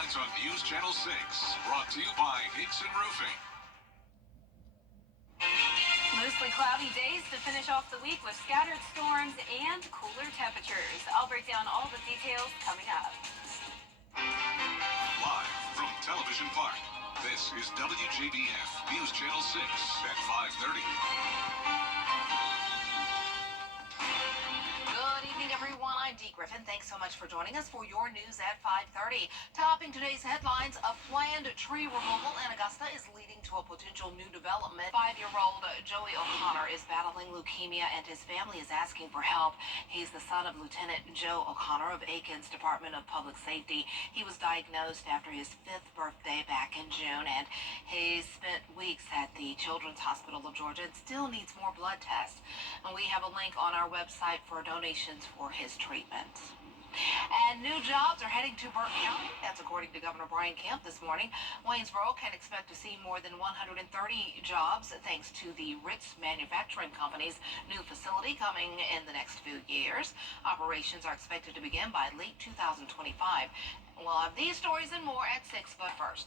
Headlines on News Channel 6, brought to you by Hickson Roofing. Mostly cloudy days to finish off the week with scattered storms and cooler temperatures. I'll break down all the details coming up. Live from Television Park, this is WJBF News Channel 6 at 5:30. Good evening, everyone. I'm Dee Griffin. Thanks so much for joining us for your news at 5:30. Topping today's headlines, a planned tree removal in Augusta is leading to a potential new development. 5-year-old Joey O'Connor is battling leukemia, and his family is asking for help. He's the son of Lieutenant Joe O'Connor of Aiken's Department of Public Safety. He was diagnosed after his 5th birthday back in June, and he spent weeks at the Children's Hospital of Georgia and still needs more blood tests. And we have a link on our website for donations for his treatment. And new jobs are heading to Burke County. That's according to Governor Brian Kemp this morning. Waynesboro can expect to see more than 130 jobs thanks to the Ritz Manufacturing Company's new facility coming in the next few years. Operations are expected to begin by late 2025. We'll have these stories and more at 6, but first.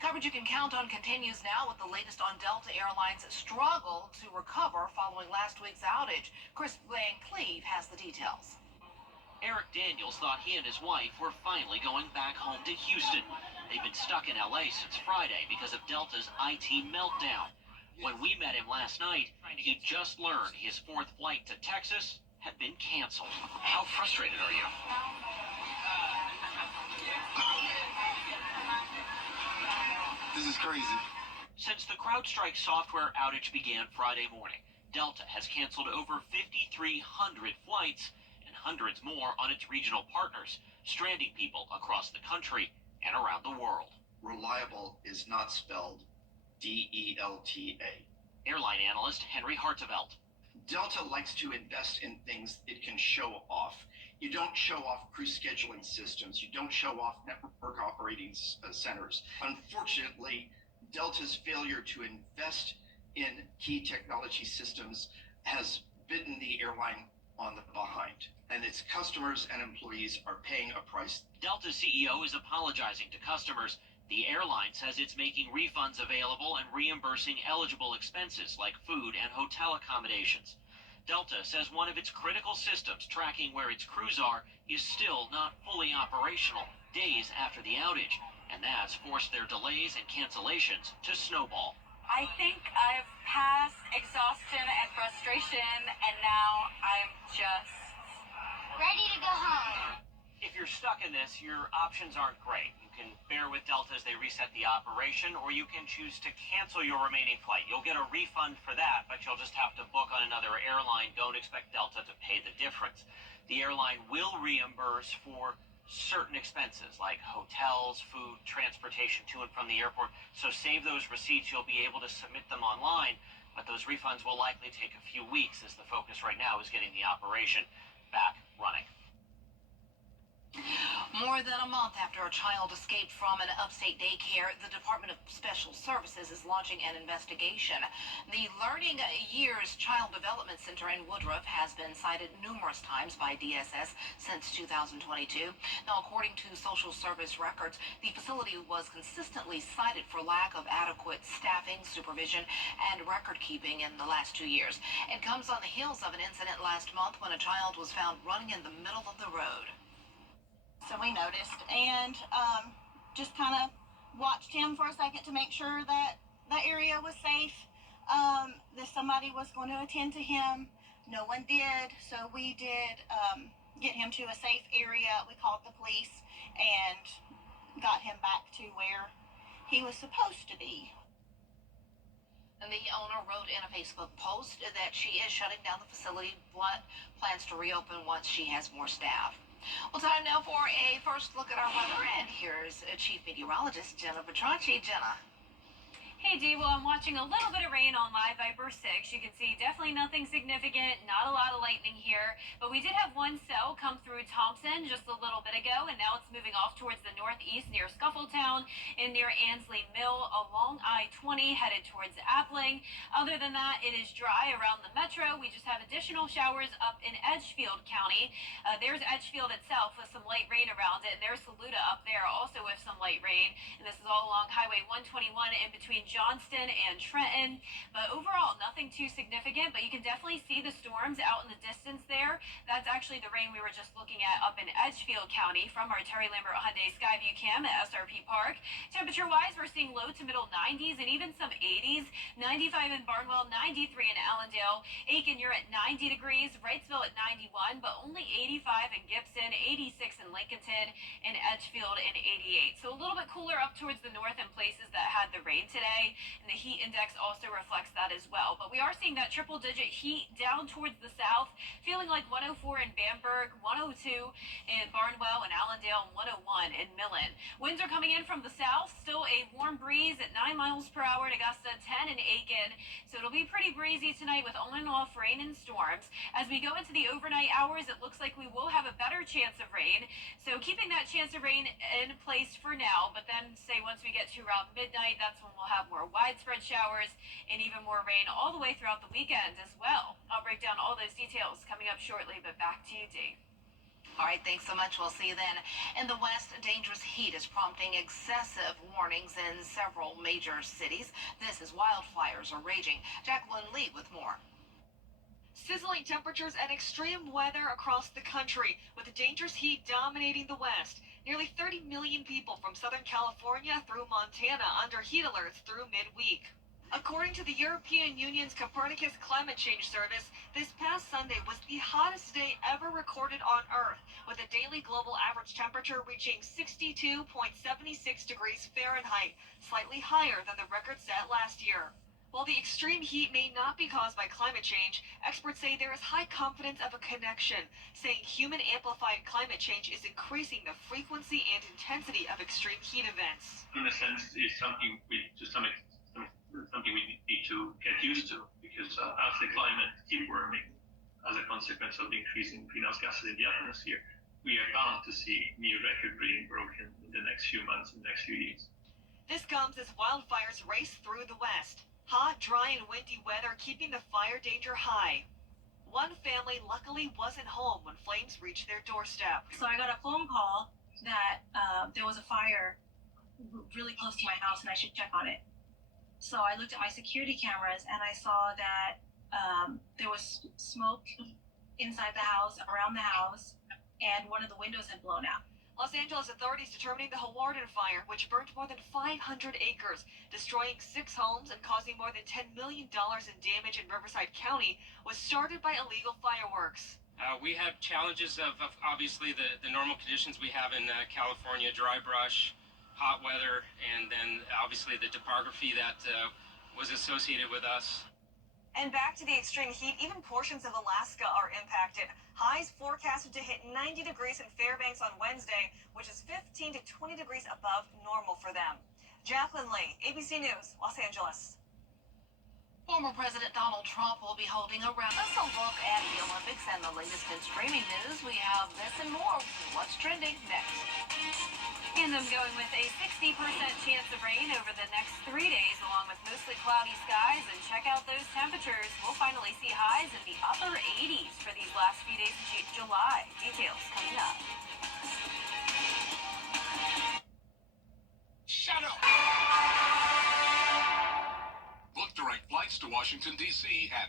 Coverage you can count on continues now with the latest on Delta Airlines' struggle to recover following last week's outage. Chris Van Cleve has the details. Eric Daniels thought he and his wife were finally going back home to Houston. They've been stuck in LA since Friday because of Delta's IT meltdown. When we met him last night, he just learned his 4th flight to Texas had been canceled. How frustrated are you? This is crazy. Since the CrowdStrike software outage began Friday morning, Delta has canceled over 5,300 flights and hundreds more on its regional partners, stranding people across the country and around the world. Reliable is not spelled D-E-L-T-A. Airline analyst Henry Hartevelt. Delta likes to invest in things it can show off. You don't show off crew scheduling systems. You don't show off network operating centers. Unfortunately, Delta's failure to invest in key technology systems has bitten the airline on the behind, and its customers and employees are paying a price. Delta's CEO is apologizing to customers. The airline says it's making refunds available and reimbursing eligible expenses like food and hotel accommodations. Delta says one of its critical systems tracking where its crews are is still not fully operational days after the outage, and that's forced their delays and cancellations to snowball. I think I've passed exhaustion and frustration, and now I'm just ready to go home. If you're stuck in this, your options aren't great. You can bear with Delta as they reset the operation, or you can choose to cancel your remaining flight. You'll get a refund for that, but you'll just have to book on another airline. Don't expect Delta to pay the difference. The airline will reimburse for certain expenses like hotels, food, transportation to and from the airport. So save those receipts. You'll be able to submit them online, but those refunds will likely take a few weeks as the focus right now is getting the operation back running. More than a month after a child escaped from an upstate daycare, the Department of Special Services is launching an investigation. The Learning Years Child Development Center in Woodruff has been cited numerous times by DSS since 2022. Now, according to social service records, the facility was consistently cited for lack of adequate staffing, supervision, and record keeping in the last 2 years. It comes on the heels of an incident last month when a child was found running in the middle of the road. So we noticed and just kind of watched him for a second to make sure that the area was safe, that somebody was going to attend to him. No one did, so we did get him to a safe area. We called the police and got him back to where he was supposed to be. And the owner wrote in a Facebook post that she is shutting down the facility, but plans to reopen once she has more staff. Well, time now for a first look at our weather, and here's Chief Meteorologist Jenna Petracci. Jenna. Hey Hey Dee, well I'm watching a little bit of rain on Live Viper 6. You can see definitely nothing significant, not a lot of lightning here, but we did have one cell come through Thompson just a little bit ago, and now it's moving off towards the northeast near Scuffletown and near Ansley Mill along I-20 headed towards Appling. Other than that, it is dry around the metro. We just have additional showers up in Edgefield County. There's Edgefield itself with some light rain around it, and there's Saluda up there also with some light rain, and this is all along Highway 121 in between Johnston and Trenton. But overall, nothing too significant, but you can definitely see the storms out in the distance there. That's actually the rain we were just looking at up in Edgefield County from our Terry Lambert Hyundai Skyview cam at SRP Park. Temperature-wise, we're seeing low to middle 90s and even some 80s. 95 in Barnwell, 93 in Allendale. Aiken, you're at 90 degrees. Wrightsville at 91, but only 85 in Gibson, 86 in Lincolnton, and Edgefield in 88. So a little bit cooler up towards the north in places that had the rain today, and the heat index also reflects that as well. But we are seeing that triple-digit heat down towards the south, feeling like 104 in Bamberg, 102 in Barnwell and Allendale, and 101 in Millen. Winds are coming in from the south, still a warm breeze at 9 miles per hour in Augusta, 10 in Aiken. So it'll be pretty breezy tonight with on and off rain and storms. As we go into the overnight hours, it looks like we will have a better chance of rain. So keeping that chance of rain in place for now, but then say once we get to around midnight, that's when we'll have more widespread showers and even more rain all the way throughout the weekend as well. I'll break down all those details coming up shortly, but back to you, Dee. All right, thanks so much. We'll see you then. In the West, dangerous heat is prompting excessive warnings in several major cities. This is wildfires are raging. Jacqueline Lee with more. Sizzling temperatures and extreme weather across the country, with the dangerous heat dominating the West. Nearly 30 million people from Southern California through Montana under heat alerts through midweek. According to the European Union's Copernicus Climate Change Service, this past Sunday was the hottest day ever recorded on Earth, with a daily global average temperature reaching 62.76 degrees Fahrenheit, slightly higher than the record set last year. While the extreme heat may not be caused by climate change, experts say there is high confidence of a connection, saying human-amplified climate change is increasing the frequency and intensity of extreme heat events. In a sense, it's something we need to get used to, because as the climate keeps warming, as a consequence of the increasing greenhouse gases in the atmosphere, we are bound to see new records being broken in the next few months and next few years. This comes as wildfires race through the West. Hot, dry, and windy weather keeping the fire danger high. One family luckily wasn't home when flames reached their doorstep. So I got a phone call that there was a fire really close to my house and I should check on it. So I looked at my security cameras and I saw that there was smoke inside the house, around the house, and one of the windows had blown out. Los Angeles authorities determining the Hawarden fire, which burned more than 500 acres, destroying 6 homes and causing more than $10 million in damage in Riverside County, was started by illegal fireworks. We have challenges of obviously the normal conditions we have in California: dry brush, hot weather, and then obviously the topography that was associated with us. And back to the extreme heat, even portions of Alaska are impacted. Highs forecasted to hit 90 degrees in Fairbanks on Wednesday, which is 15 to 20 degrees above normal for them. Jacqueline Lee, ABC News, Los Angeles. Former President Donald Trump will be holding a round. Let's look at the Olympics and the latest in streaming news. We have this and more. What's trending next? And I'm going with a 60% chance of rain over the next 3 days, along with mostly cloudy skies. And check out those temperatures. We'll finally see highs in the upper 80s for these last few days of July. Details coming up. Shut up! Book direct flights to Washington, D.C. at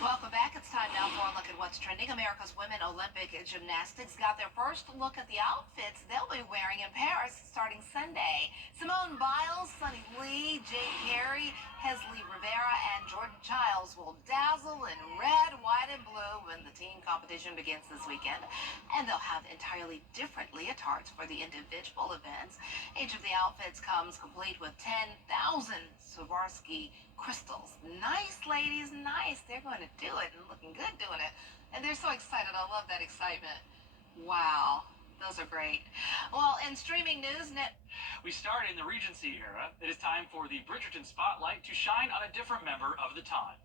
Welcome back. It's time now for a look at what's trending. America's women Olympic gymnastics got their first look at the outfits they'll be wearing in Paris starting Sunday. Simone Biles, Sunny Lee, Jane Carey, Hesley Rivera, and Jordan Childs will dazzle in red, white, and blue when the team competition begins this weekend. And they'll have entirely different leotards for the individual events. Each of the outfits comes complete with 10,000 Swarovski crystals. Nice, ladies, nice. They're going to do it and looking good doing it. And they're so excited. I love that excitement. Wow. Those are great. Well, in streaming news, We start in the Regency era. It is time for the Bridgerton spotlight to shine on a different member of the time.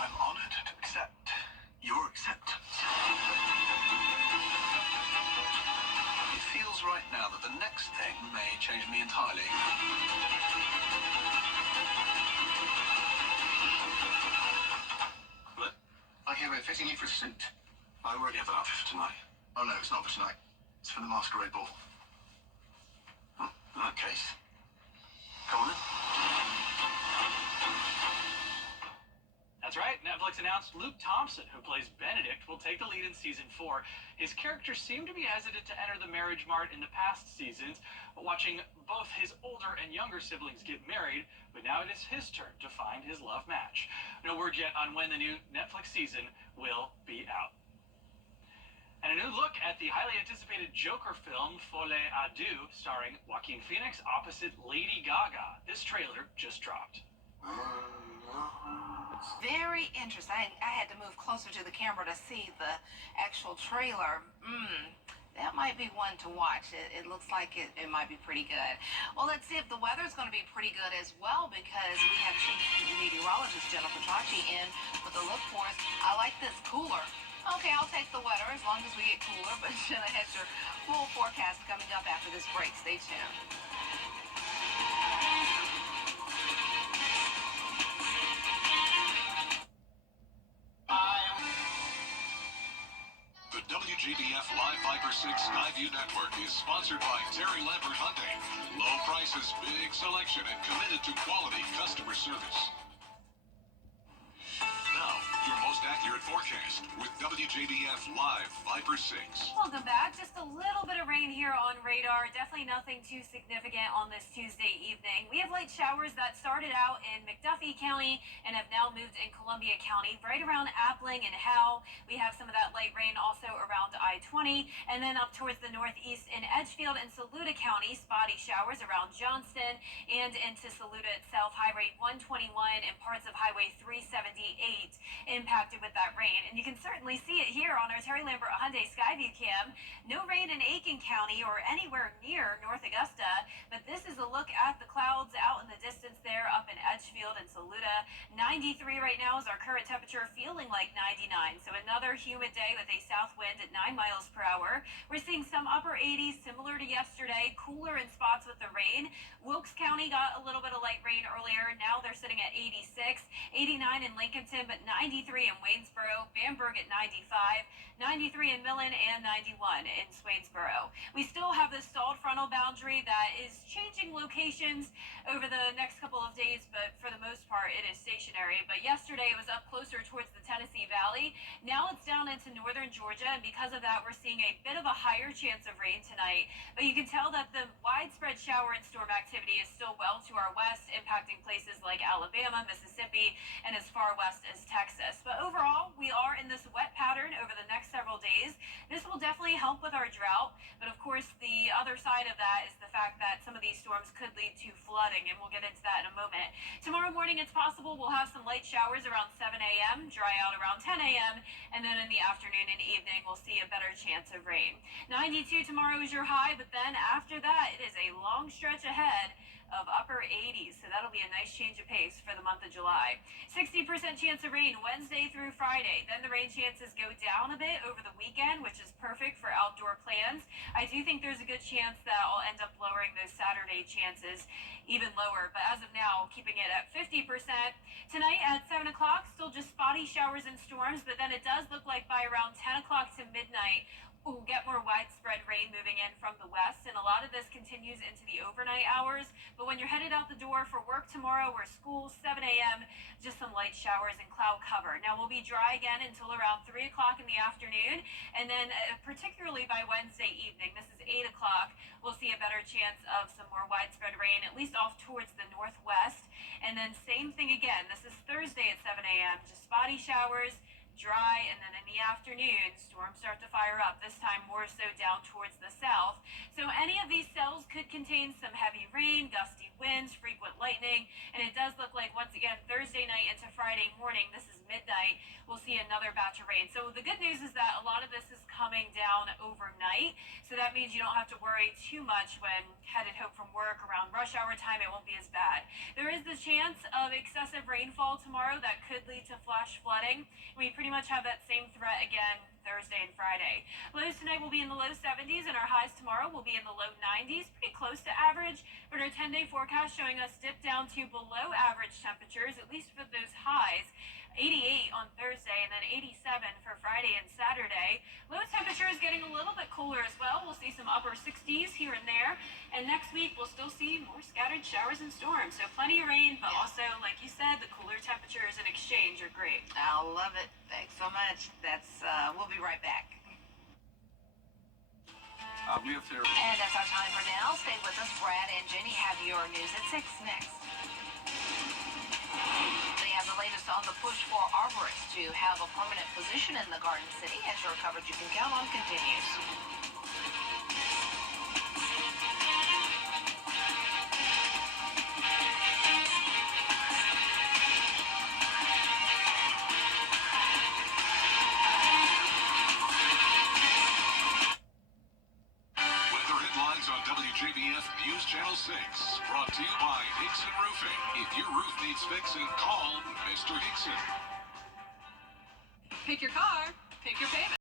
I'm honored to accept your acceptance. It feels right now that the next thing may change me entirely. But I hear we're fitting you for a suit. I already have an outfit for tonight. Oh no, it's not for tonight. It's for the masquerade ball. In that case, come on in. That's right, Netflix announced Luke Thompson, who plays Benedict, will take the lead in season 4. His character seemed to be hesitant to enter the marriage mart in the past seasons, watching both his older and younger siblings get married, but now it is his turn to find his love match. No word yet on when the new Netflix season will be out. And a new look at the highly anticipated Joker film, Folle à Deux, starring Joaquin Phoenix opposite Lady Gaga. This trailer just dropped. very interesting. I had to move closer to the camera to see the actual trailer. That might be one to watch. It looks like it might be pretty good. Well, let's see if the weather's going to be pretty good as well, because we have Chief Meteorologist Jennifer Tachi in with a look for us. I like this cooler. Okay, I'll take the weather as long as we get cooler, but Jenna has your full forecast coming up after this break. Stay tuned. The WJBF Live Viper 6 Skyview Network is sponsored by Terry Lambert Hyundai. Low prices, big selection, and committed to quality customer service. Now, your most accurate forecast with WJBF Live Viper 6. Welcome back. Just a little bit of rain here on radar. Definitely nothing too significant on this Tuesday evening. We have light showers that started out in McDuffie County and have now moved in Columbia County, right around Appling and Howe. We have some of that light rain also around I-20, and then up towards the northeast in Edgefield and Saluda County, spotty showers around Johnston and into Saluda itself. Highway 121 and parts of Highway 378 impacted with that rain, and you can certainly see it here on our Terry Lambert Hyundai Skyview cam. No rain in Aiken County or anywhere near North Augusta, but this is a look at the clouds out in the distance there up in Edgefield and Saluda. 93 right now is our current temperature, feeling like 99, so another humid day with a south wind at 9 miles per hour. We're seeing some upper 80s similar to yesterday, cooler in spots with the rain. Wilkes County got a little bit of light rain earlier. Now they're sitting at 86, 89 in Lincolnton, but 93 in Waynesboro, Bamberg at 95, 93 in Millen, and 91 in Swainsboro. We still have this stalled frontal boundary that is changing locations over the next couple of days, but for the most part it is stationary. But yesterday it was up closer towards the Tennessee Valley. Now it's down into northern Georgia, and because of that we're seeing a bit of a higher chance of rain tonight. But you can tell that the widespread shower and storm activity is still well to our west, impacting places like Alabama, Mississippi, and as far west as Texas. But overall, we are in this wet pattern over the next several days. This will definitely help with our drought, but of course the other side of that is the fact that some of these storms could lead to flooding, and we'll get into that in a moment. Tomorrow morning it's possible we'll have some light showers around 7 a.m., dry out around 10 a.m., and then in the afternoon and evening we'll see a better chance of rain. 92 tomorrow is your high, but then after that it is a long stretch ahead of upper 80s, so that'll be a nice change of pace for the month of July. 60% chance of rain Wednesday through Friday. Then the rain chances go down a bit over the weekend, which is perfect for outdoor plans. I do think there's a good chance that I'll end up lowering those Saturday chances even lower, but as of now, keeping it at 50%. Tonight at 7 o'clock, still just spotty showers and storms, but then it does look like by around 10 o'clock to midnight, we'll get more widespread rain moving in from the west, and a lot of this continues into the overnight hours. But when you're headed out the door for work tomorrow or school, 7 a.m., just some light showers and cloud cover. Now we'll be dry again until around 3 o'clock in the afternoon, and then particularly by Wednesday evening, this is 8 o'clock, we'll see a better chance of some more widespread rain, at least off towards the northwest. And then same thing again, this is Thursday at 7 a.m., just spotty showers, dry, and then in the afternoon storms start to fire up, this time more so down towards the south. So any of these cells could contain some heavy rain, gusty winds, frequent lightning, and it does look like once again Thursday night into Friday morning, this is midnight, we'll see another batch of rain. So the good news is that a lot of this is coming down overnight, so that means you don't have to worry too much when headed home from work around rush hour time. It won't be as bad. There is the chance of excessive rainfall tomorrow that could lead to flash flooding. We pretty much have that same threat again Thursday and Friday. Lows tonight will be in the low 70s, and our highs tomorrow will be in the low 90s, pretty close to average. But our 10-day forecast showing us dip down to below average temperatures, at least for those highs. 88 on Thursday and then 87 for Friday and Saturday. Low temperatures getting a little bit cooler as well. We'll see some upper 60s here and there. And next week we'll still see more scattered showers and storms. So plenty of rain, but also, like you said, the cooler temperatures in exchange are great. I love it. Thanks so much. We'll be right back. We have to... And that's our time for now. Stay with us. Brad and Jenny have your news at 6 next. They have the latest on the push for arborists to have a permanent position in the Garden City, as your coverage you can count on continues. Weather headlines on WJBF News Channel 6. Brought to you by Hickson Roofing. If your roof needs fixing, call Mr. Hickson. Pick your car, pick your payment.